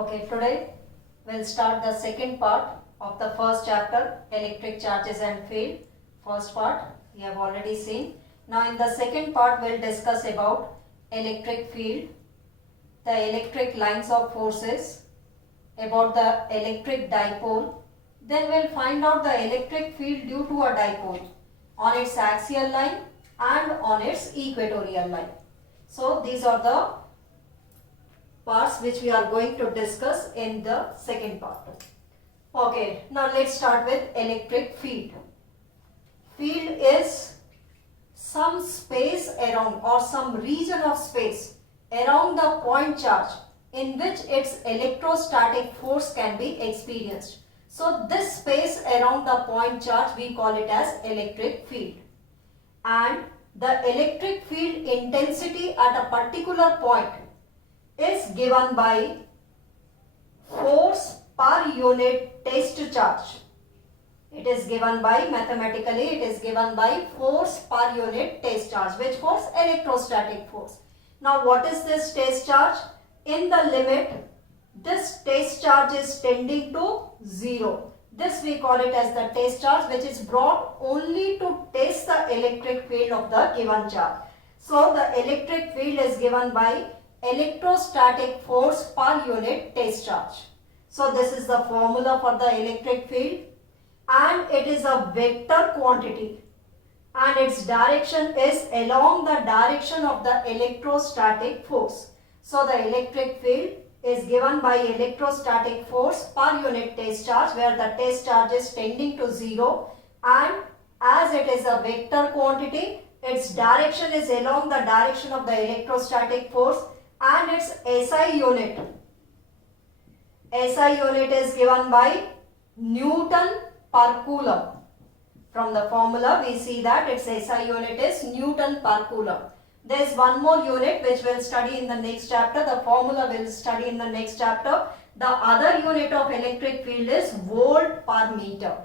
Okay, today we'll start the second part of the first chapter, electric charges and field. First part we have already seen. Now in the second part we'll discuss about electric field, the electric lines of forces, about the electric dipole. Then we'll find out the electric field due to a dipole on its axial line and on its equatorial line. So these are the parts which we are going to discuss in the second part. Okay, now let's start with electric field. Field is some space around or some region of space around the point charge in which its electrostatic force can be experienced. So this space around the point charge we call it as electric field. And the electric field intensity at a particular point is given by force per unit test charge. It is given by, mathematically it is given by force per unit test charge. Which force? Electrostatic force. Now what is this test charge? In the limit, this test charge is tending to 0. This we call it as the test charge, which is brought only to test the electric field of the given charge. So the electric field is given by electrostatic force per unit test charge. So this is the formula for the electric field, and it is a vector quantity and its direction is along the direction of the electrostatic force. So the electric field is given by electrostatic force per unit test charge, where the test charge is tending to 0, and as it is a vector quantity, its direction is along the direction of the electrostatic force, and its SI unit. SI unit is given by Newton per Coulomb. From the formula we see that its SI unit is Newton per Coulomb. There is one more unit which we will study in the next chapter. The formula we will study in the next chapter. The other unit of electric field is volt per meter.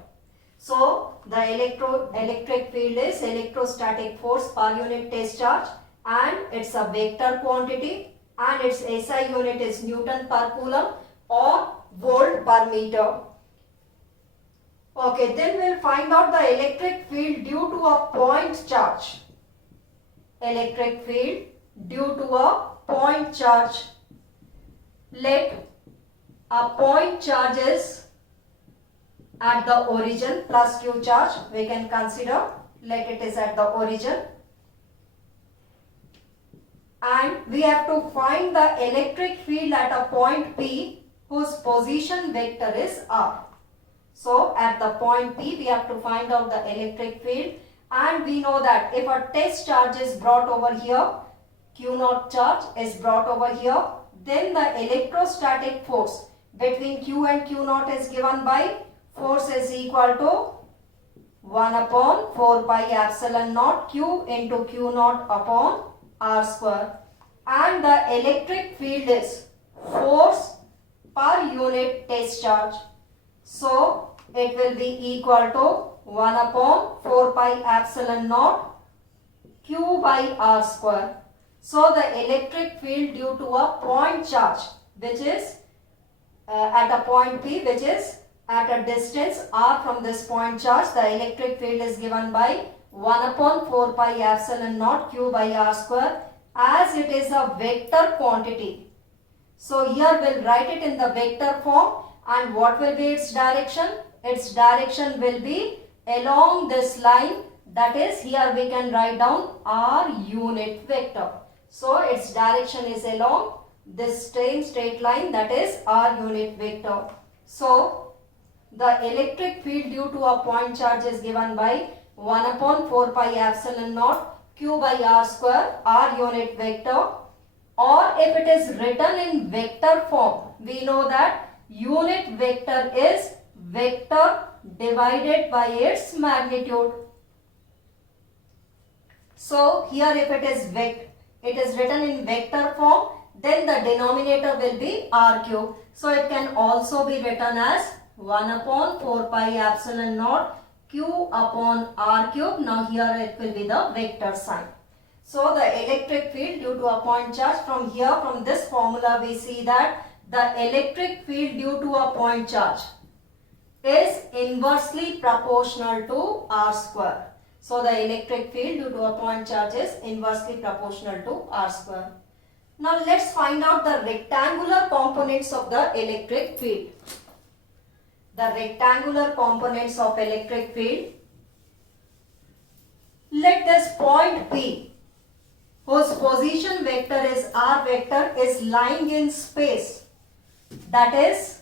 So the electric field is electrostatic force per unit test charge, and it's a vector quantity, and its SI unit is Newton per Coulomb or volt per meter. Okay, then we'll find out the electric field due to a point charge. Electric field due to a point charge. Let a point charge is at the origin, plus Q charge we can consider, let it is at the origin, and we have to find the electric field at a point P whose position vector is R. So at the point P we have to find out the electric field, and we know that if a test charge is brought over here, Q0 charge is brought over here, then the electrostatic force between Q and Q0 is given by force is equal to 1 upon 4 pi epsilon naught Q into Q0 upon R square, and the electric field is force per unit test charge. So it will be equal to 1 upon 4 pi epsilon naught Q by R square. So the electric field due to a point charge which is at a point P, which is at a distance R from this point charge, the electric field is given by 1 upon 4 pi epsilon naught Q by R square, as it is a vector quantity. So here we'll write it in the vector form, and what will be its direction? Its direction will be along this line, that is, here we can write down R unit vector. So its direction is along this same straight line, that is R unit vector. So the electric field due to a point charge is given by 1 upon 4 pi epsilon naught Q by R square R unit vector, or if it is written in vector form, we know that unit vector is vector divided by its magnitude. So here if it is written in vector form, then the denominator will be R cube. So it can also be written as 1 upon 4 pi epsilon naught Q upon R cube. Now here it will be the vector sign. So the electric field due to a point charge, from here, from this formula we see that the electric field due to a point charge is inversely proportional to R square. So the electric field due to a point charge is inversely proportional to R square. Now let's find out the rectangular components of the electric field. The rectangular components of electric field. Let this point P, whose position vector is R vector, is lying in space. That is,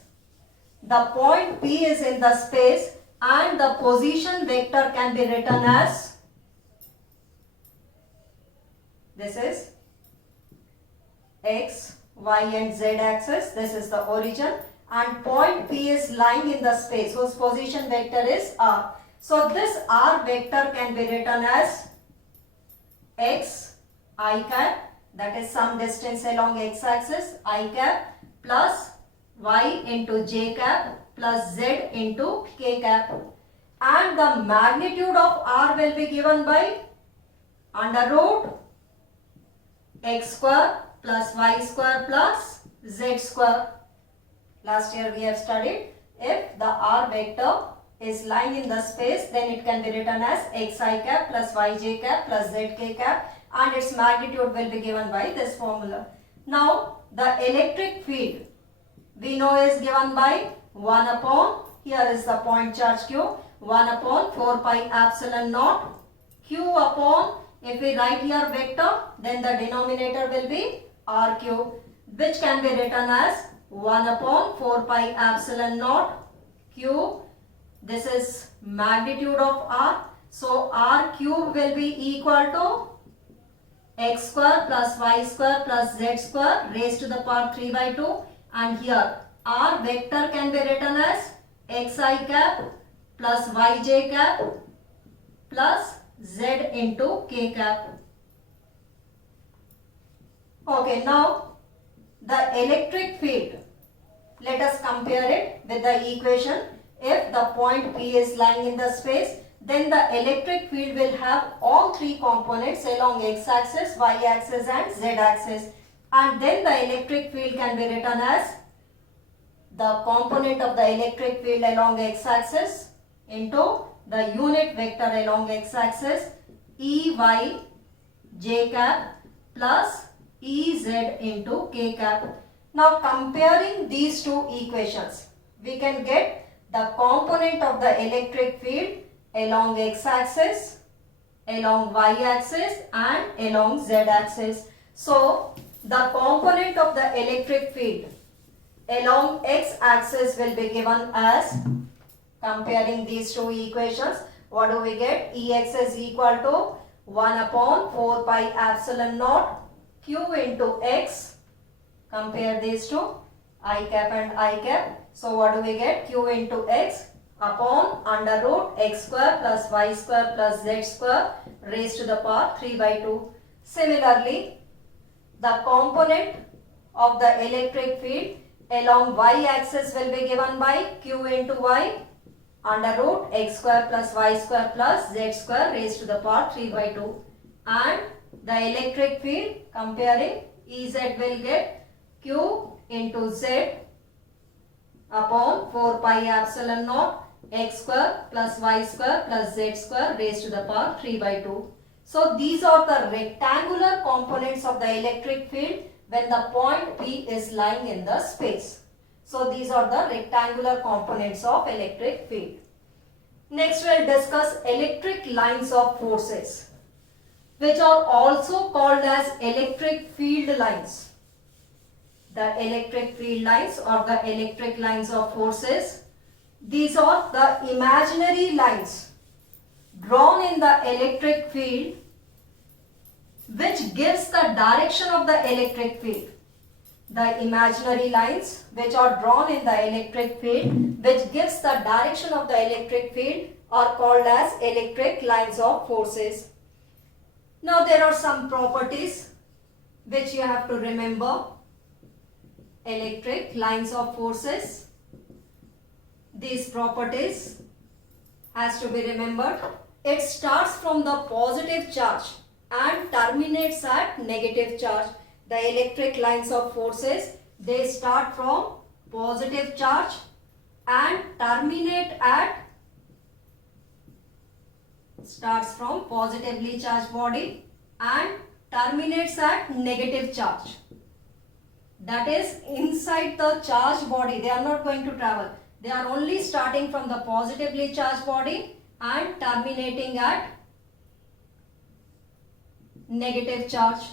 the point P is in the space and the position vector can be written as, this is X, Y and Z axis. This is the origin and point P is lying in the space whose position vector is R. So this R vector can be written as X I cap, that is some distance along X axis, I cap, plus Y into J cap plus Z into K cap, and the magnitude of R will be given by under root X square plus Y square plus Z square. Last year we have studied, if the R vector is lying in the space, then it can be written as Xi cap plus Yj cap plus Zk cap, and its magnitude will be given by this formula. Now the electric field we know is given by 1 upon, here is the point charge Q, 1 upon 4 pi epsilon naught Q upon, if we write here vector, then the denominator will be RQ, which can be written as 1 upon 4 pi epsilon naught Q. This is magnitude of R. So R cube will be equal to X square plus Y square plus Z square raised to the power 3 by 2, and here R vector can be written as Xi cap plus Yj cap plus Z into K cap. Okay, now the electric field, let us compare it with the equation. If the point P is lying in the space, then the electric field will have all three components along X axis, Y axis and Z axis, and then the electric field can be written as the component of the electric field along X axis into the unit vector along X axis Ey J cap plus Ez into K cap. Now comparing these two equations, we can get the component of the electric field along X axis, along Y axis and along Z axis. So the component of the electric field along X axis will be given as, comparing these two equations, what do we get? Ex is equal to 1 upon 4 pi epsilon naught Q into X. Compare these two, I cap and I cap. So what do we get? Q into X upon under root X square plus Y square plus Z square raised to the power 3 by 2. Similarly, the component of the electric field along Y axis will be given by Q into Y under root X square plus Y square plus Z square raised to the power 3 by 2. And the electric field, comparing, Ez will get Q into Z upon 4 pi epsilon naught X square plus Y square plus Z square raised to the power 3 by 2. So these are the rectangular components of the electric field when the point P is lying in the space. So these are the rectangular components of electric field. Next we will discuss electric lines of forces, which are also called as electric field lines. The electric field lines or the electric lines of forces, these are the imaginary lines drawn in the electric field which gives the direction of the electric field. The imaginary lines which are drawn in the electric field which gives the direction of the electric field are called as electric lines of forces. Now there are some properties which you have to remember. Electric lines of forces, these properties has to be remembered. It starts from the positive charge and terminates at negative charge. The electric lines of forces they start from positive charge and terminate at, starts from positively charged body and terminates at negative charge. That is inside the charged body. They are not going to travel. They are only starting from the positively charged body and terminating at negative charge.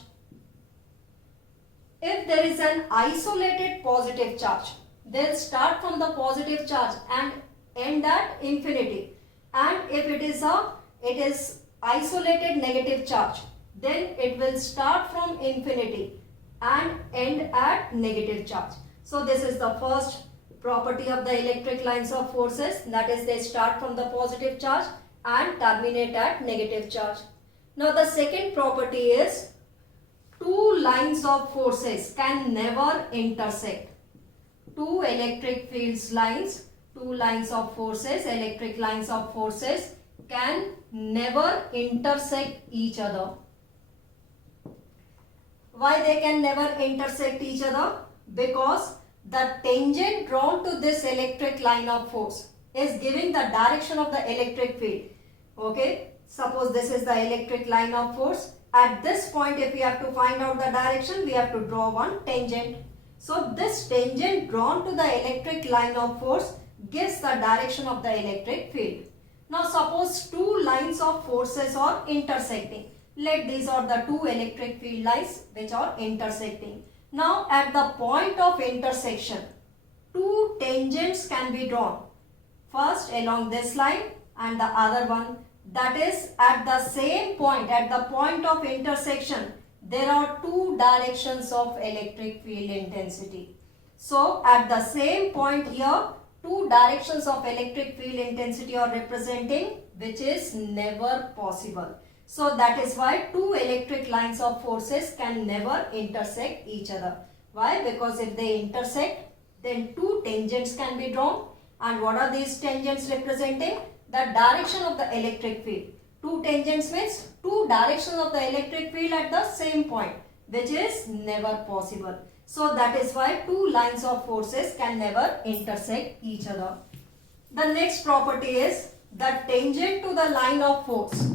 If there is an isolated positive charge, they'll start from the positive charge and end at infinity. And if it is isolated negative charge, then it will start from infinity and end at negative charge. So this is the first property of the electric lines of forces, that is they start from the positive charge and terminate at negative charge. Now the second property is two lines of forces can never intersect. Two electric fields lines, two lines of forces, electric lines of forces can never intersect each other. Why they can never intersect each other? Because the tangent drawn to this electric line of force is giving the direction of the electric field. Okay, suppose this is the electric line of force. At this point, if we have to find out the direction, we have to draw one tangent. So this tangent drawn to the electric line of force gives the direction of the electric field. Now suppose two lines of forces are intersecting. Let these are the two electric field lines which are intersecting. Now at the point of intersection, two tangents can be drawn. First along this line and the other one, that is at the same point, at the point of intersection, there are two directions of electric field intensity. So at the same point here, two directions of electric field intensity are representing, which is never possible. So that is why two electric lines of forces can never intersect each other. Why? Because if they intersect, then two tangents can be drawn. And what are these tangents representing? The direction of the electric field. Two tangents means two directions of the electric field at the same point, which is never possible. So that is why two lines of forces can never intersect each other. The next property is the tangent to the line of force.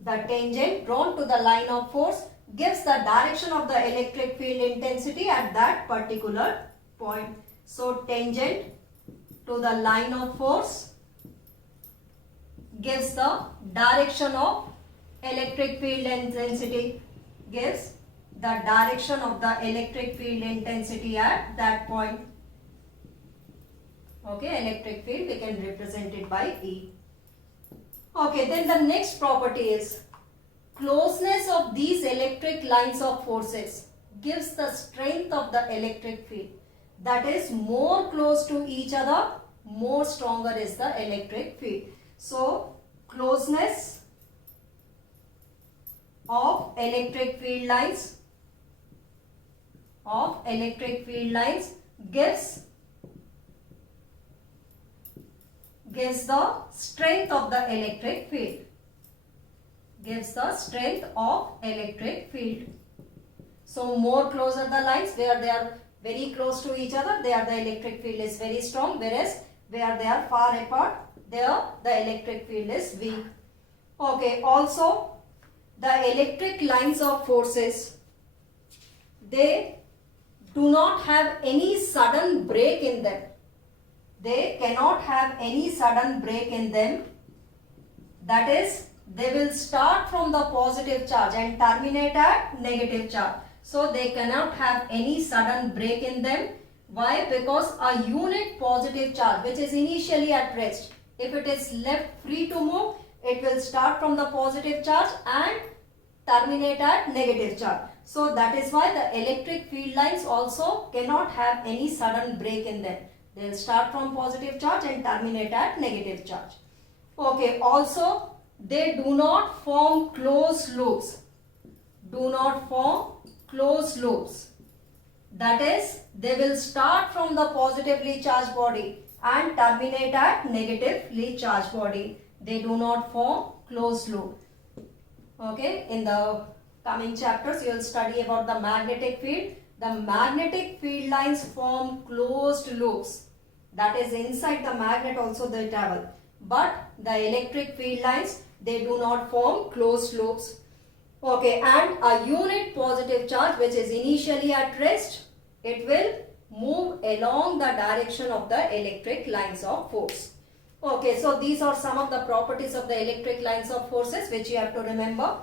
The tangent drawn to the line of force gives the direction of the electric field intensity at that particular point. So tangent to the line of force gives the direction of electric field intensity, gives the direction of the electric field intensity at that point. Okay, electric field we can represent it by E. Okay, then the next property is closeness of these electric lines of forces gives the strength of the electric field. That is, more close to each other, more stronger is the electric field. So, closeness of electric field lines gives the strength of the electric field. Gives the strength of electric field. So more closer the lines, where they are very close to each other, there the electric field is very strong, whereas where they are far apart, there the electric field is weak. Okay, also the electric lines of forces, they do not have any sudden break in them. They cannot have any sudden break in them. That is, they will start from the positive charge and terminate at negative charge. So they cannot have any sudden break in them. Why? Because a unit positive charge which is initially at rest, if it is left free to move, it will start from the positive charge and terminate at negative charge. So that is why the electric field lines also cannot have any sudden break in them. They will start from positive charge and terminate at negative charge. Okay, also they do not form closed loops. Do not form closed loops. That is, they will start from the positively charged body and terminate at negatively charged body. They do not form closed loop. Okay, in the coming chapters you will study about the magnetic field the magnetic field lines form closed loops. That is, inside the magnet also they travel. But the electric field lines, they do not form closed loops. Okay, and a unit positive charge which is initially at rest, it will move along the direction of the electric lines of force. Okay, so these are some of the properties of the electric lines of forces which you have to remember.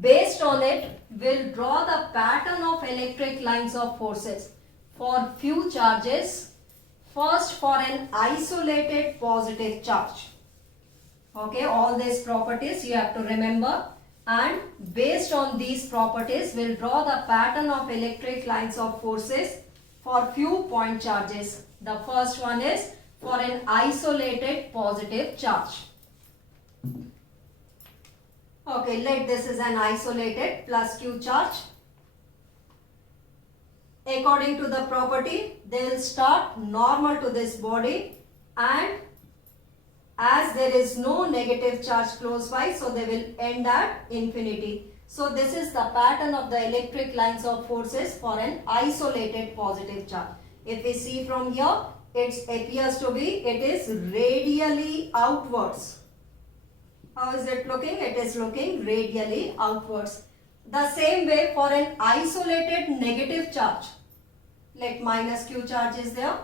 Based on it, we'll draw the pattern of electric lines of forces for few charges. First, for an isolated positive charge. Okay, all these properties you have to remember, and based on these properties, we'll draw the pattern of electric lines of forces for few point charges. The first one is for an isolated positive charge. Okay, let this is an isolated plus Q charge. According to the property, they will start normal to this body, and as there is no negative charge close by, so they will end at infinity. So this is the pattern of the electric lines of forces for an isolated positive charge. If we see from here, it appears to be, it is radially outwards. How is it looking? It is looking radially outwards. The same way for an isolated negative charge. Let minus Q charge is there.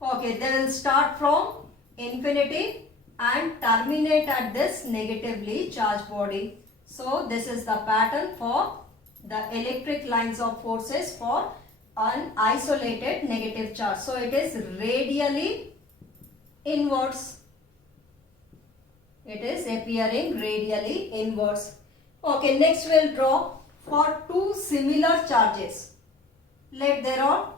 Okay, they will start from infinity and terminate at this negatively charged body. So this is the pattern for the electric lines of forces for an isolated negative charge. So it is radially inwards. It is appearing radially inwards. Okay, next we will draw for two similar charges. Let there are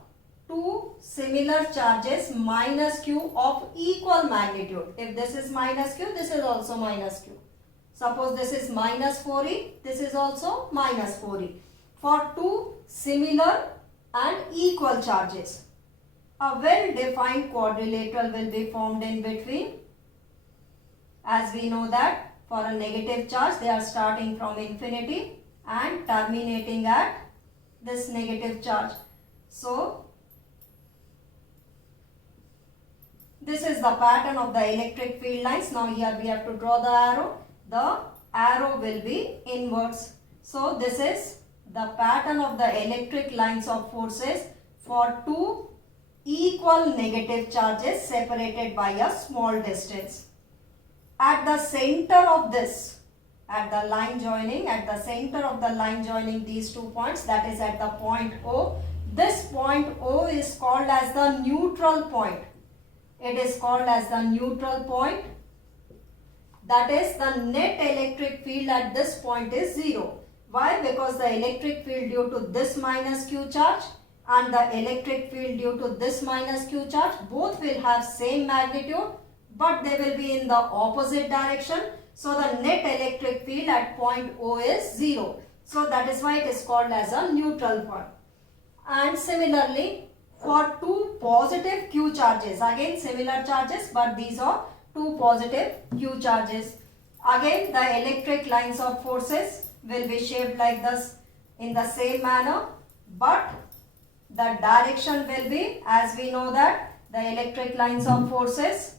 two similar charges minus Q of equal magnitude. If this is minus Q, this is also minus Q. Suppose this is minus 4e, this is also minus 4e. For two similar and equal charges, a well-defined quadrilateral will be formed in between. As we know that for a negative charge, they are starting from infinity and terminating at this negative charge. So this is the pattern of the electric field lines. Now here we have to draw the arrow. The arrow will be inwards. So this is the pattern of the electric lines of forces for two equal negative charges separated by a small distance. At the center of this, at the line joining, at the center of the line joining these 2 points, that is at the point O, this point O is called as the neutral point. It is called as the neutral point. That is, the net electric field at this point is 0. Why? Because the electric field due to this minus Q charge and the electric field due to this minus Q charge, both will have same magnitude, but they will be in the opposite direction. So the net electric field at point O is 0. So that is why it is called as a neutral point. And similarly, for two positive Q charges, again similar charges, but these are two positive Q charges. Again, the electric lines of forces will be shaped like this in the same manner, but the direction will be, as we know that the electric lines of forces,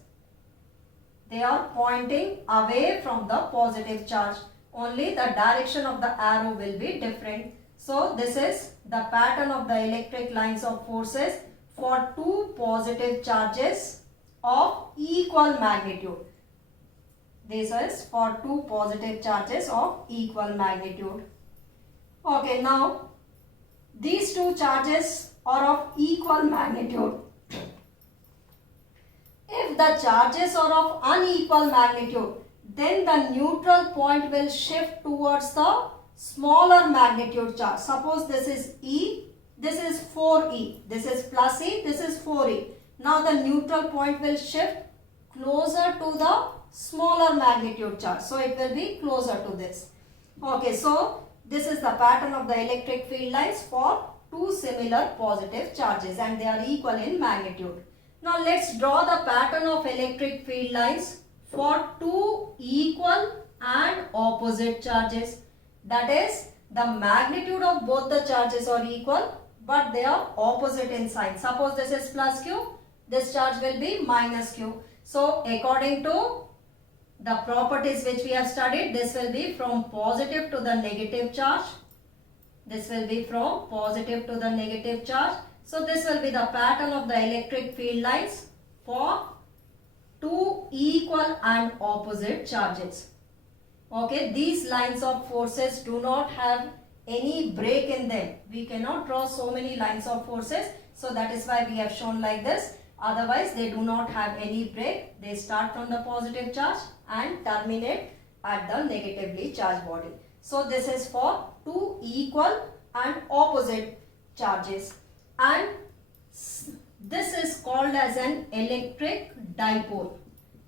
they are pointing away from the positive charge. Only the direction of the arrow will be different. So this is the pattern of the electric lines of forces for two positive charges of equal magnitude. This is for two positive charges of equal magnitude. Okay, now these two charges are of equal magnitude. If the charges are of unequal magnitude, then the neutral point will shift towards the smaller magnitude charge. Suppose this is E, this is 4E, this is plus E, this is 4E. Now the neutral point will shift closer to the smaller magnitude charge. So it will be closer to this. Okay, so this is the pattern of the electric field lines for two similar positive charges and they are equal in magnitude. Now let's draw the pattern of electric field lines for two equal and opposite charges. That is, the magnitude of both the charges are equal, but they are opposite in sign. Suppose this is plus q, this charge will be minus q. So according to the properties which we have studied, this will be from positive to the negative charge. This will be from positive to the negative charge. So this will be the pattern of the electric field lines for two equal and opposite charges. Okay, these lines of forces do not have any break in them. We cannot draw so many lines of forces. So that is why we have shown like this. Otherwise, they do not have any break. They start from the positive charge and terminate at the negatively charged body. So this is for two equal and opposite charges. And this is called as an electric dipole.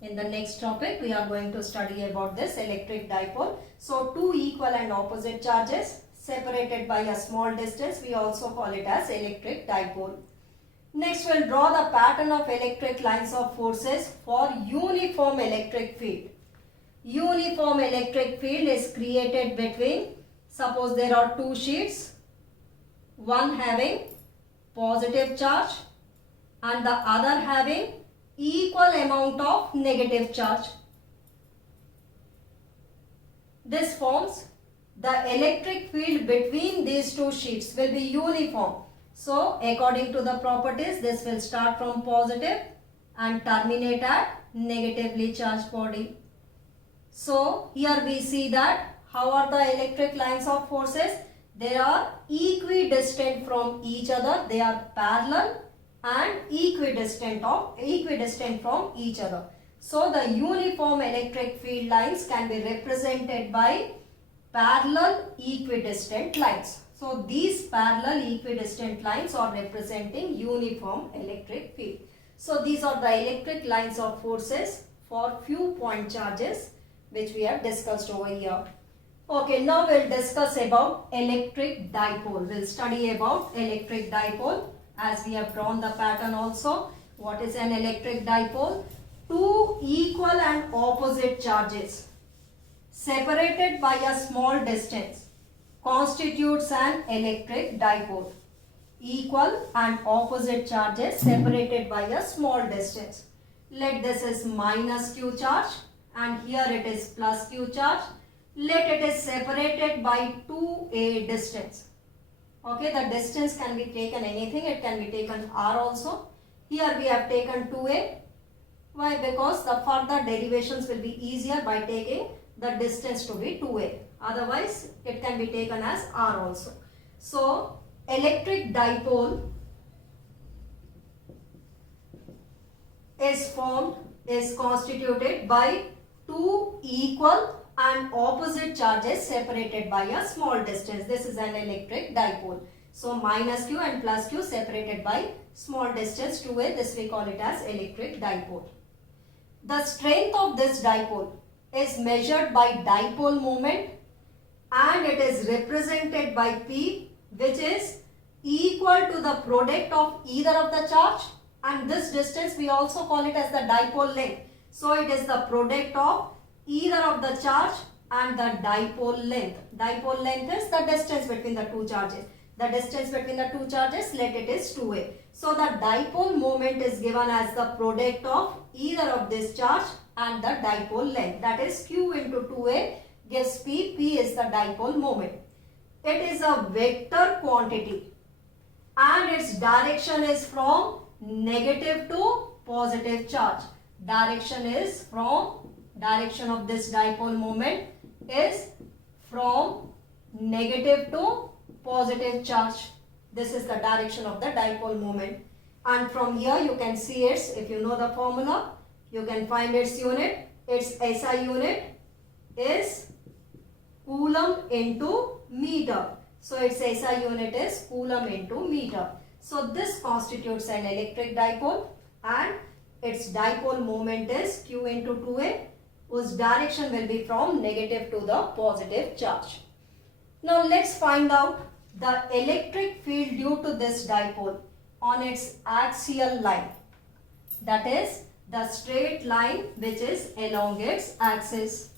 In the next topic, we are going to study about this electric dipole. So two equal and opposite charges separated by a small distance, we also call it as electric dipole. Next, we'll draw the pattern of electric lines of forces for uniform electric field. Uniform electric field is created between, suppose there are two sheets, one having positive charge and the other having equal amount of negative charge. This forms the electric field between these two sheets will be uniform. So according to the properties, this will start from positive and terminate at negatively charged body. So here we see that how are the electric lines of forces? They are equidistant from each other. They are parallel and equidistant from each other. So the uniform electric field lines can be represented by parallel equidistant lines. So these parallel equidistant lines are representing uniform electric field. So these are the electric lines of forces for few point charges which we have discussed over here. Okay, now we'll discuss about electric dipole. We'll study about electric dipole as we have drawn the pattern also. What is an electric dipole? Two equal and opposite charges separated by a small distance constitutes an electric dipole. Equal and opposite charges separated by a small distance. Let this is minus q charge and here it is plus q charge. Let it is separated by 2a distance. Okay, the distance can be taken anything. It can be taken r also. Here we have taken 2a. Why? Because the further derivations will be easier by taking the distance to be 2a. Otherwise, it can be taken as r also. So, electric dipole is constituted by two equal and opposite charges separated by a small distance. This is an electric dipole. So, minus q and plus q separated by small distance 2a. This we call it as electric dipole. The strength of this dipole is measured by dipole moment and it is represented by P, which is equal to the product of either of the charge, and this distance we also call it as the dipole length. So it is the product of either of the charge and the dipole length. Dipole length is the distance between the two charges. The distance between the two charges, let it is 2a. So the dipole moment is given as the product of either of this charge and the dipole length. That is q into 2a gives p. P is the dipole moment. It is a vector quantity and its direction is from negative to positive charge. Direction of this dipole moment is from negative to positive charge. This is the direction of the dipole moment. And from here you can see its, if you know the formula, you can find its unit. Its SI unit is coulomb into meter. So its SI unit is coulomb into meter. So this constitutes an electric dipole and its dipole moment is q into 2a, whose direction will be from negative to the positive charge. Now let's find out the electric field due to this dipole on its axial line. That is the straight line which is along its axis.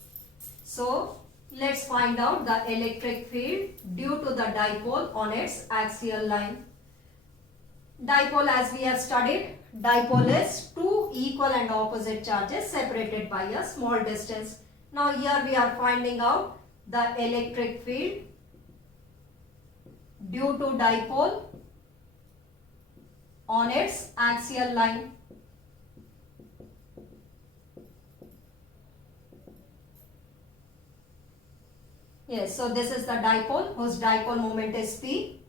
So let's find out the electric field due to the dipole on its axial line. Dipole, as we have studied, dipole is two equal and opposite charges separated by a small distance. Now here we are finding out the electric field due to dipole on its axial line. Yes, so this is the dipole whose dipole moment is P.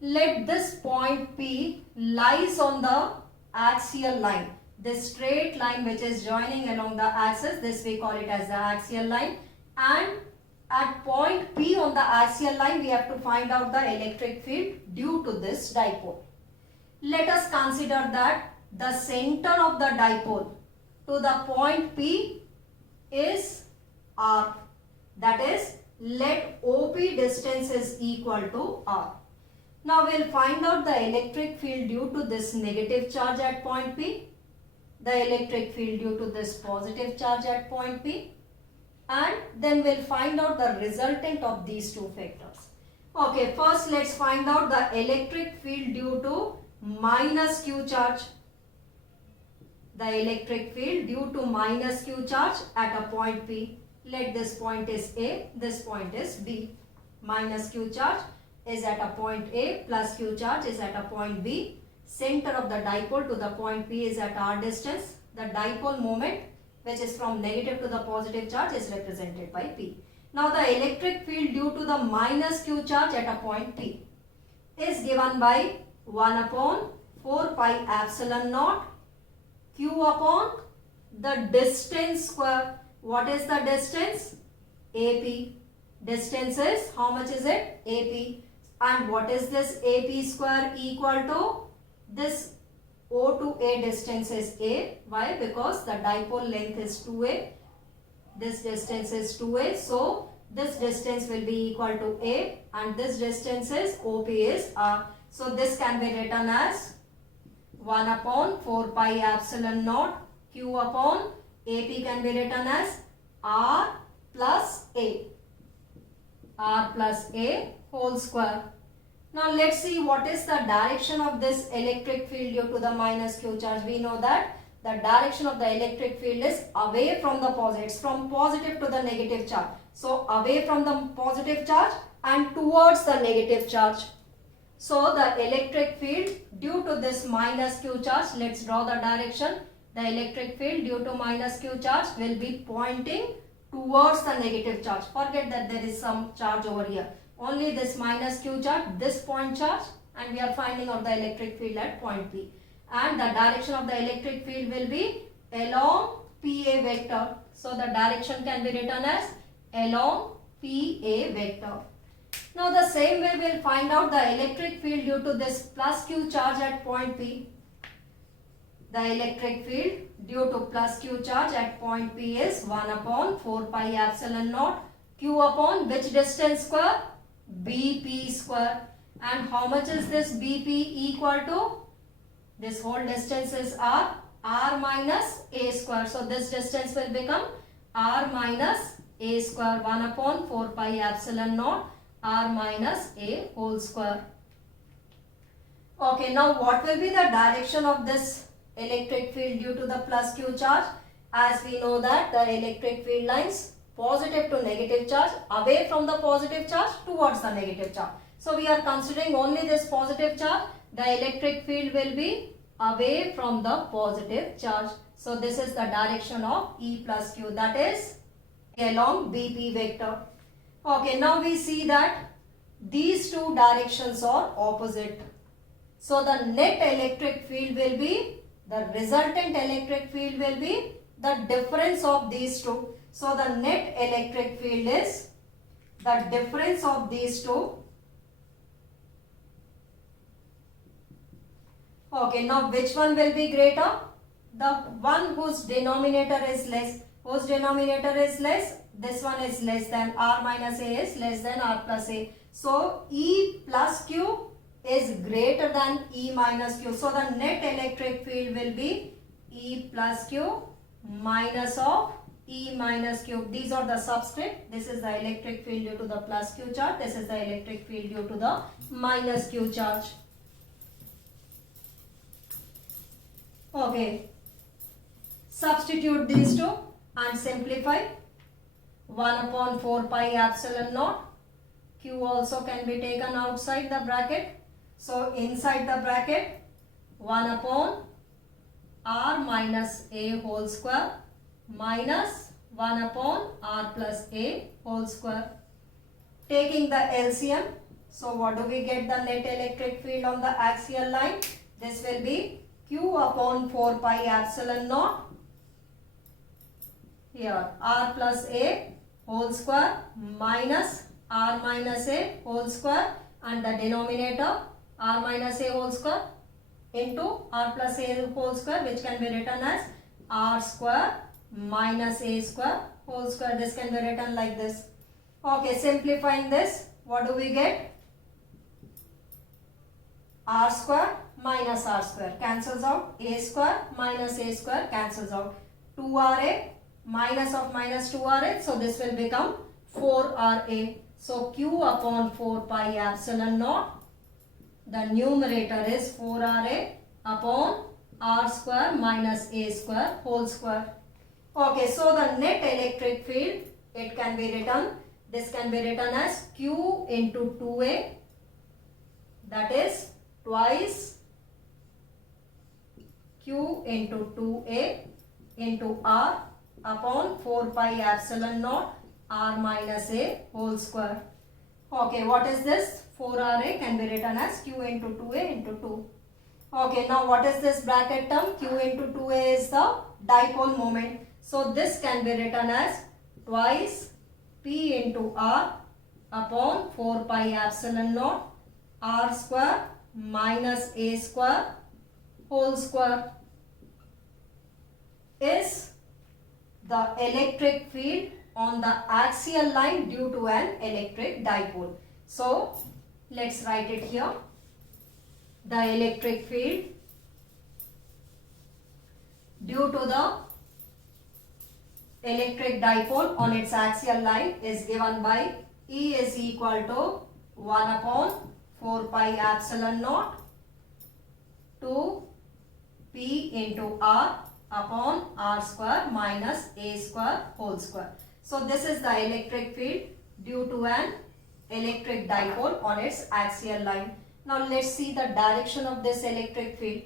Let this point P lies on the axial line. This straight line which is joining along the axis, this we call it as the axial line, and at point P on the axial line we have to find out the electric field due to this dipole. Let us consider that the center of the dipole to the point P is R. That is, let OP distance is equal to R. Now we will find out the electric field due to this negative charge at point P, the electric field due to this positive charge at point P, and then we will find out the resultant of these two factors. Okay, first let's find out the electric field due to minus Q charge. The electric field due to minus Q charge at a point P. Let this point is A, this point is B. Minus Q charge is at a point A, plus Q charge is at a point B. Center of the dipole to the point P is at R distance. The dipole moment, which is from negative to the positive charge, is represented by P. Now the electric field due to the minus Q charge at a point P is given by 1 upon 4 pi epsilon naught Q upon the distance square. What is the distance? AP. Distance is, how much is it? AP. And what is this AP square equal to? This O to A distance is A. Why? Because the dipole length is 2A. This distance is 2A. So this distance will be equal to A, and this distance is OP is R. So this can be written as 1 upon 4 pi epsilon naught Q upon AP can be written as R plus A. R plus A whole square. Now let's see what is the direction of this electric field due to the minus Q charge. We know that the direction of the electric field is away from the positive. It's from positive to the negative charge. So away from the positive charge and towards the negative charge. So the electric field due to this minus Q charge, let's draw the direction. The electric field due to minus Q charge will be pointing towards the negative charge. Forget that there is some charge over here. Only this minus Q charge, this point charge, and we are finding out the electric field at point P. And the direction of the electric field will be along PA vector. So the direction can be written as along PA vector. Now the same way we will find out the electric field due to this plus Q charge at point P. The electric field due to plus Q charge at point P is 1 upon 4 pi epsilon naught Q upon which distance square? BP square. And how much is this BP equal to? This whole distance is R. R minus A square. So this distance will become R minus A square. 1 upon 4 pi epsilon naught R minus A whole square. Okay, now what will be the direction of this electric field due to the plus Q charge? As we know that the electric field lines positive to negative charge, away from the positive charge towards the negative charge. So we are considering only this positive charge. The electric field will be away from the positive charge. So this is the direction of E plus Q, that is along BP vector. Okay, now we see that these two directions are opposite. So the net electric field will be, the resultant electric field will be the difference of these two. So the net electric field is the difference of these two. Okay, now which one will be greater? The one whose denominator is less. Whose denominator is less? This one is less than. R minus A is less than R plus A. So E plus Q is greater than E minus Q. So the net electric field will be E plus Q minus of E minus q. These are the subscript. This is the electric field due to the plus q charge. This is the electric field due to the minus q charge. Okay. Substitute these two and simplify. 1 upon 4 pi epsilon naught. Q also can be taken outside the bracket. So inside the bracket 1 upon r minus a whole square minus 1 upon r plus a whole square. Taking the LCM, so what do we get the net electric field on the axial line? This will be q upon 4 pi epsilon naught, here r plus a whole square minus r minus a whole square, and the denominator r minus a whole square into r plus a whole square, which can be written as r square minus a square whole square. This can be written like this. Okay, simplifying this, what do we get? R square minus r square cancels out, a square minus a square cancels out, 2ra minus of minus 2ra, so this will become 4ra. So q upon 4 pi epsilon naught, the numerator is 4ra upon r square minus a square whole square. Okay, so the net electric field, it can be written, this can be written as q into 2a, that is twice q into 2a into r upon 4 pi epsilon naught r minus a whole square. Okay, what is this? 4ra can be written as q into 2a into 2. Okay, now what is this bracket term? Q into 2a is the dipole moment. So this can be written as twice p into r upon 4 pi epsilon naught r square minus a square whole square is the electric field on the axial line due to an electric dipole. So let's write it here. The electric field due to the electric dipole on its axial line is given by E is equal to 1 upon 4 pi epsilon naught to P into R upon R square minus A square whole square. So this is the electric field due to an electric dipole on its axial line. Now let's see the direction of this electric field.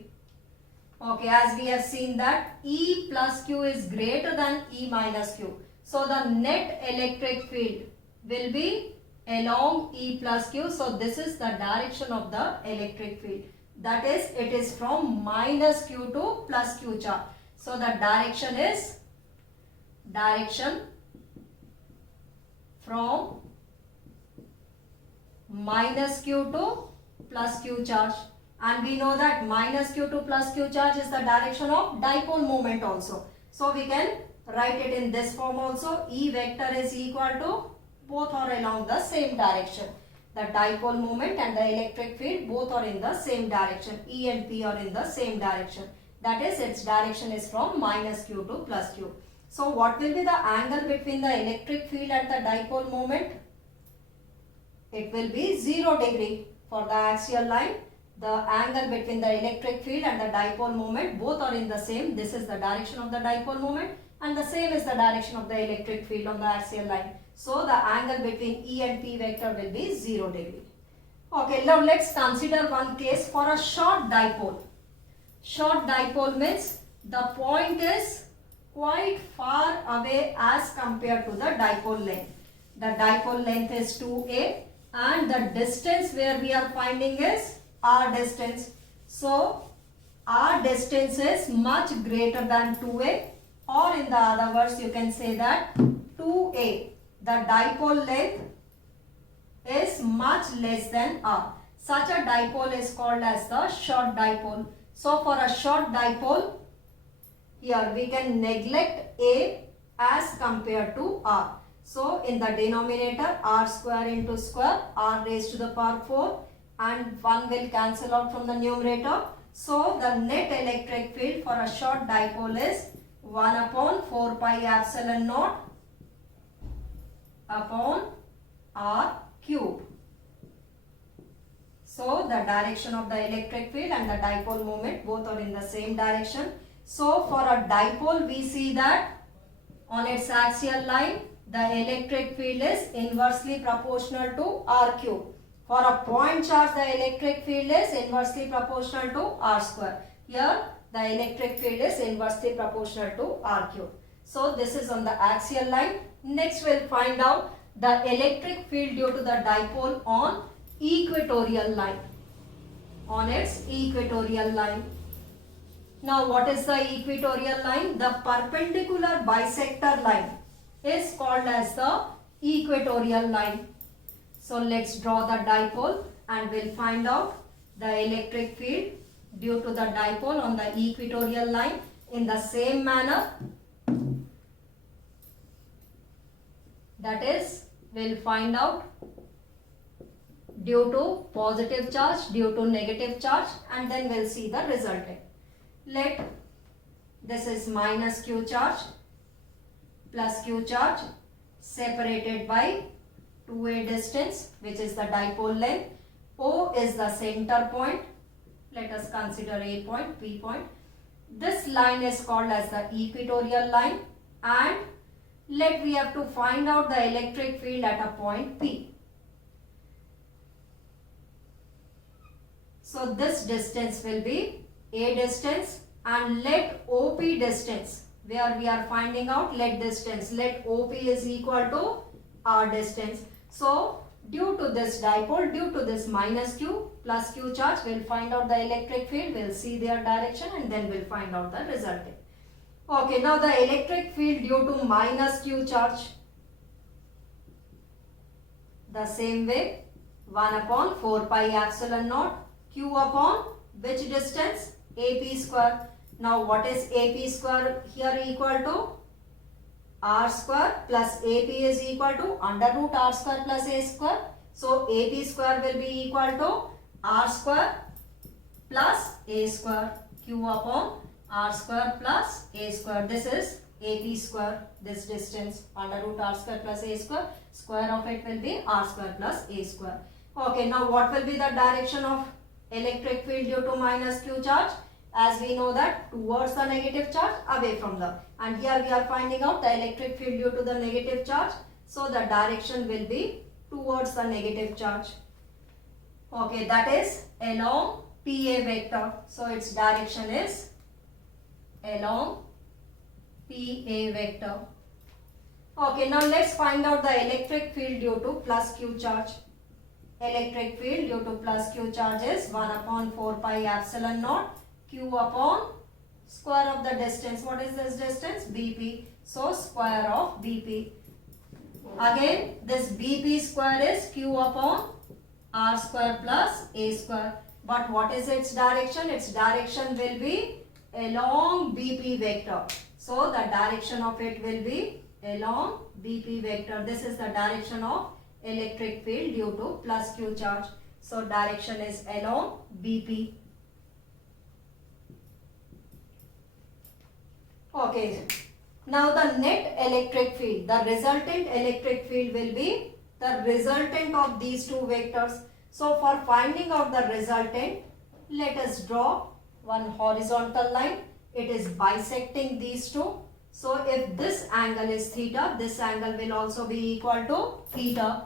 Okay, as we have seen that E plus Q is greater than E minus Q. So the net electric field will be along E plus Q. So this is the direction of the electric field. That is, it is from minus Q to plus Q charge. So the direction is from minus Q to plus Q charge. And we know that minus Q to plus Q charge is the direction of dipole moment also. So we can write it in this form also. E vector is equal to, both are along the same direction. The dipole moment and the electric field both are in the same direction. E and P are in the same direction. That is, its direction is from minus Q to plus Q. So what will be the angle between the electric field and the dipole moment? It will be 0 degree for the axial line. The angle between the electric field and the dipole moment both are in the same. This is the direction of the dipole moment and the same is the direction of the electric field on the axial line. So the angle between E and P vector will be 0 degree. Okay, now let's consider one case for a short dipole. Short dipole means the point is quite far away as compared to the dipole length. The dipole length is 2a and the distance where we are finding is r distance. So r distance is much greater than 2a, or in the other words you can say that 2a, the dipole length is much less than r. Such a dipole is called as the short dipole. So for a short dipole, here we can neglect a as compared to r. So in the denominator, r square into square, r raised to the power 4, and 1 will cancel out from the numerator. So the net electric field for a short dipole is 1 upon 4 pi epsilon naught upon r cube. So the direction of the electric field and the dipole moment both are in the same direction. So for a dipole we see that on its axial line the electric field is inversely proportional to r cube. For a point charge the electric field is inversely proportional to r square. Here the electric field is inversely proportional to r cube. So this is on the axial line. Next we'll find out the electric field due to the dipole on equatorial line. On its equatorial line. Now what is the equatorial line? The perpendicular bisector line is called as the equatorial line. So let's draw the dipole and we'll find out the electric field due to the dipole on the equatorial line in the same manner. That is, we'll find out due to positive charge, due to negative charge, and then we'll see the resultant. Let this is minus q charge plus q charge separated by 2a distance, which is the dipole length. O is the center point. Let us consider A point, P point. This line is called as the equatorial line, and we have to find out the electric field at a point P. So this distance will be A distance, and let OP distance, where we are finding out let distance, let OP is equal to R distance. So due to this dipole, due to this minus q plus q charge, we'll find out the electric field, we'll see their direction, and then we'll find out the resultant. Okay, now the electric field due to minus q charge, the same way, 1 upon 4 pi epsilon naught q upon which distance? AP square. Now what is AP square here equal to? R square plus AP is equal to under root R square plus A square. So AP square will be equal to R square plus A square, q upon R square plus A square. This is AP square, this distance under root R square plus A square. Square of it will be R square plus A square. Okay, now what will be the direction of electric field due to minus q charge? As we know that towards the negative charge, away from the, and here we are finding out the electric field due to the negative charge. So the direction will be towards the negative charge. Okay, that is along PA vector. So its direction is along PA vector. Okay, now let's find out the electric field due to plus q charge. Electric field due to plus q charge is 1 upon 4 pi epsilon naught q upon square of the distance. What is this distance? BP. So square of BP. Again, this BP square is q upon R square plus A square. But what is its direction? Its direction will be along BP vector. So the direction of it will be along BP vector. This is the direction of electric field due to plus q charge. So direction is along BP. Okay, now the net electric field, the resultant electric field will be the resultant of these two vectors. So for finding out the resultant, let us draw one horizontal line. It is bisecting these two. So if this angle is theta, this angle will also be equal to theta.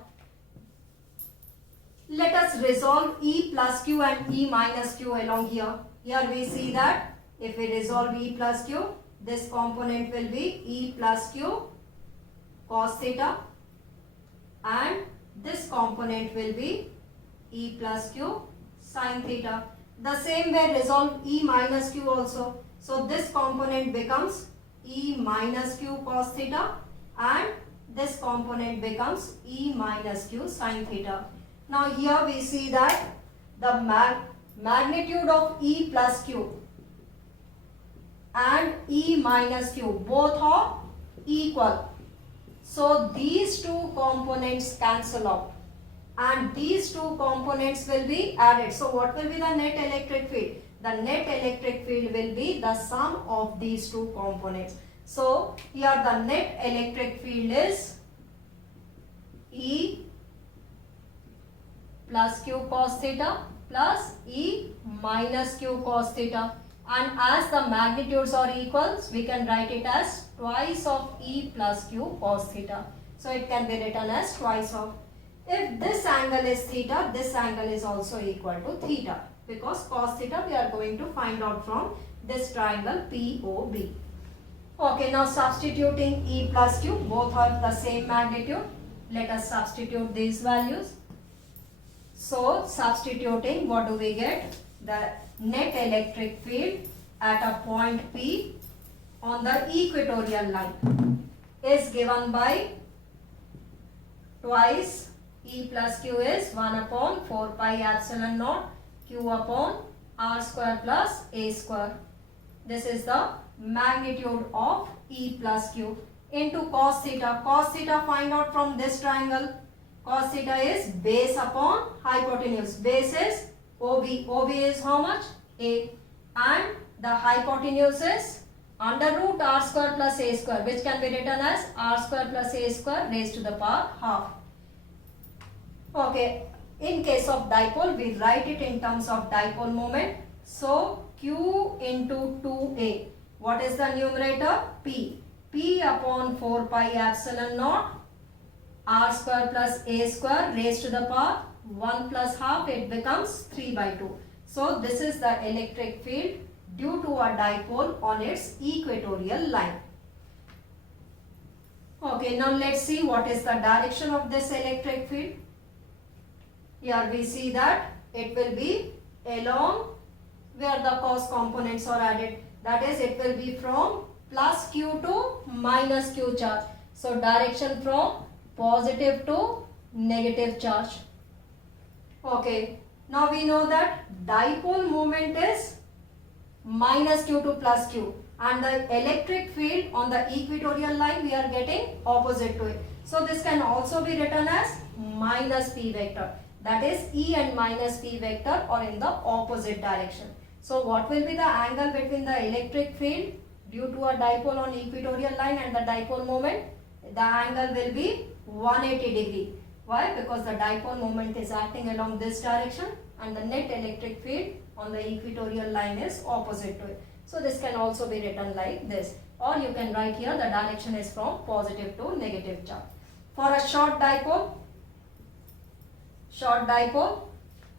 Let us resolve E plus Q and E minus Q along here. Here we see that if we resolve E plus Q, this component will be E plus Q cos theta, and this component will be E plus Q sin theta. The same way resolve E minus Q also. So this component becomes E minus Q cos theta, and this component becomes E minus Q sin theta. Now here we see that the magnitude of E plus Q and E minus Q both are equal. So these two components cancel out and these two components will be added. So what will be the net electric field? The net electric field will be the sum of these two components. So here the net electric field is E plus q cos theta plus E minus q cos theta, and as the magnitudes are equals, we can write it as twice of E plus q cos theta. So it can be written as twice of. If this angle is theta, this angle is also equal to theta, because cos theta we are going to find out from this triangle POB. Okay, now substituting E plus Q, both have the same magnitude. Let us substitute these values. So substituting, what do we get? The net electric field at a point P on the equatorial line is given by twice E plus Q is 1 upon 4 pi epsilon naught Q upon R square plus A square. This is the magnitude of E plus Q into cos theta. Cos theta find out from this triangle. Cos theta is base upon hypotenuse. Base is OB. OB is how much? A. And the hypotenuse is under root R square plus A square, which can be written as R square plus A square raised to the power half. Okay. In case of dipole, we write it in terms of dipole moment. So Q into 2A. What is the numerator? P. P upon 4 pi epsilon naught R square plus A square raised to the power 1 plus half, it becomes 3 by 2. So this is the electric field due to a dipole on its equatorial line. Okay, now let's see what is the direction of this electric field. Here we see that it will be along where the cos components are added. That is, it will be from plus Q to minus Q charge. So direction from positive to negative charge. Okay. Now we know that dipole moment is minus Q to plus Q, and the electric field on the equatorial line we are getting opposite to it. So this can also be written as minus P vector. That is, E and minus P vector are in the opposite direction. So what will be the angle between the electric field due to a dipole on equatorial line and the dipole moment? The angle will be 180 degree. Why? Because the dipole moment is acting along this direction and the net electric field on the equatorial line is opposite to it. So this can also be written like this, or you can write here the direction is from positive to negative charge. For a short dipole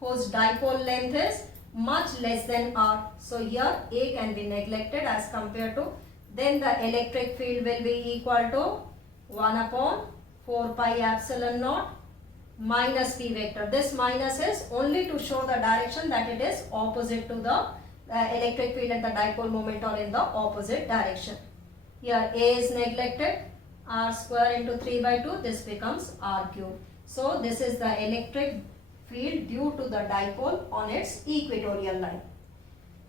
whose dipole length is much less than r. So here A can be neglected as compared to, then the electric field will be equal to 1 upon 4 pi epsilon naught minus P vector. This minus is only to show the direction that it is opposite to the electric field and the dipole moment are in the opposite direction. Here A is neglected, r square into 3 by 2, this becomes r cube. So this is the electric field due to the dipole on its equatorial line.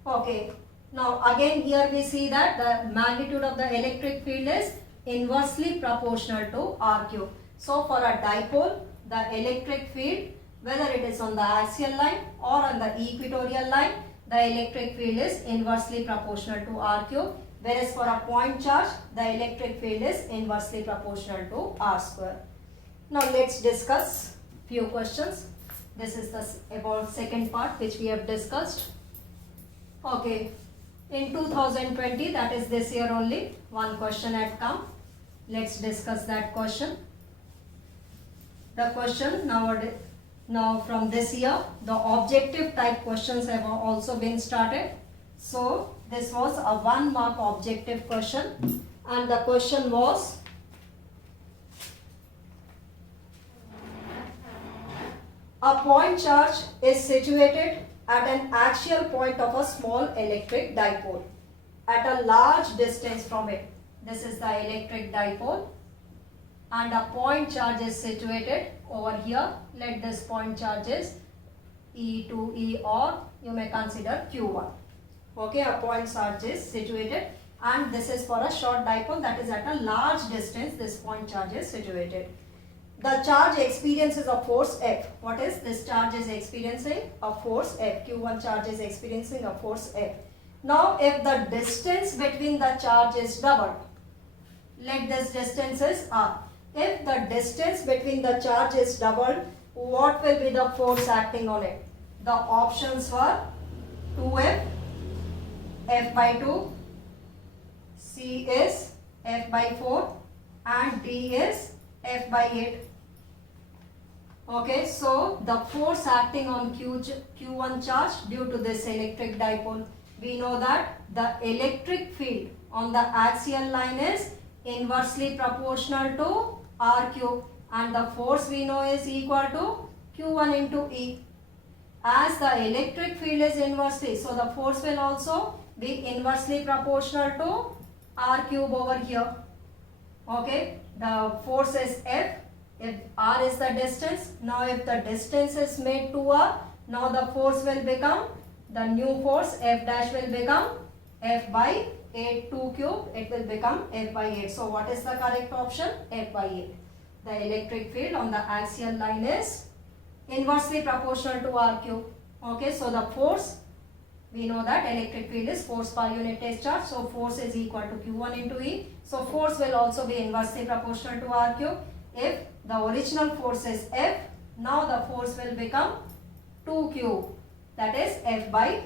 Okay, now again here we see that the magnitude of the electric field is inversely proportional to r cube. So for a dipole, the electric field, whether it is on the axial line or on the equatorial line, the electric field is inversely proportional to r cube. Whereas for a point charge, the electric field is inversely proportional to r square. Now let's discuss few questions. This is the about second part which we have discussed. Okay, in 2020, that is this year only, one question had come. Let's discuss that question. The question now from this year, the objective type questions have also been started. So this was a 1 mark objective question, and the question was, a point charge is situated at an axial point of a small electric dipole at a large distance from it. This is the electric dipole, and a point charge is situated over here. Let this point charge is E2E, or you may consider Q1. Okay, a point charge is situated, and this is for a short dipole, that is at a large distance this point charge is situated. The charge experiences a force F. What is this charge is experiencing? A force F. Q1 charge is experiencing a force F. Now if the distance between the charge is doubled, let this distance is r. If the distance between the charge is doubled, what will be the force acting on it? The options were 2F, F by 2, C is F by 4 and D is F by 8. Okay, so the force acting on Q1 charge due to this electric dipole. We know that the electric field on the axial line is inversely proportional to R cube and the force we know is equal to Q1 into E. As the electric field is inversely, so the force will also be inversely proportional to R cube over here. Okay, the force is F. If R is the distance, now if the distance is made to R, now the force will become, the new force F dash will become F by 8 2 cube, it will become F by 8. So what is the correct option? F by 8. The electric field on the axial line is inversely proportional to R cube. Okay, so the force, we know that electric field is force per unit test charge. So force is equal to Q1 into E. So force will also be inversely proportional to R cube. If the original force is F, now the force will become 2 cube, that is F by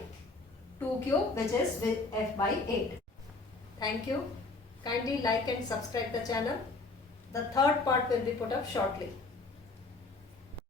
2 cube, which is with F by 8. Thank you. Kindly like and subscribe the channel. The third part will be put up shortly.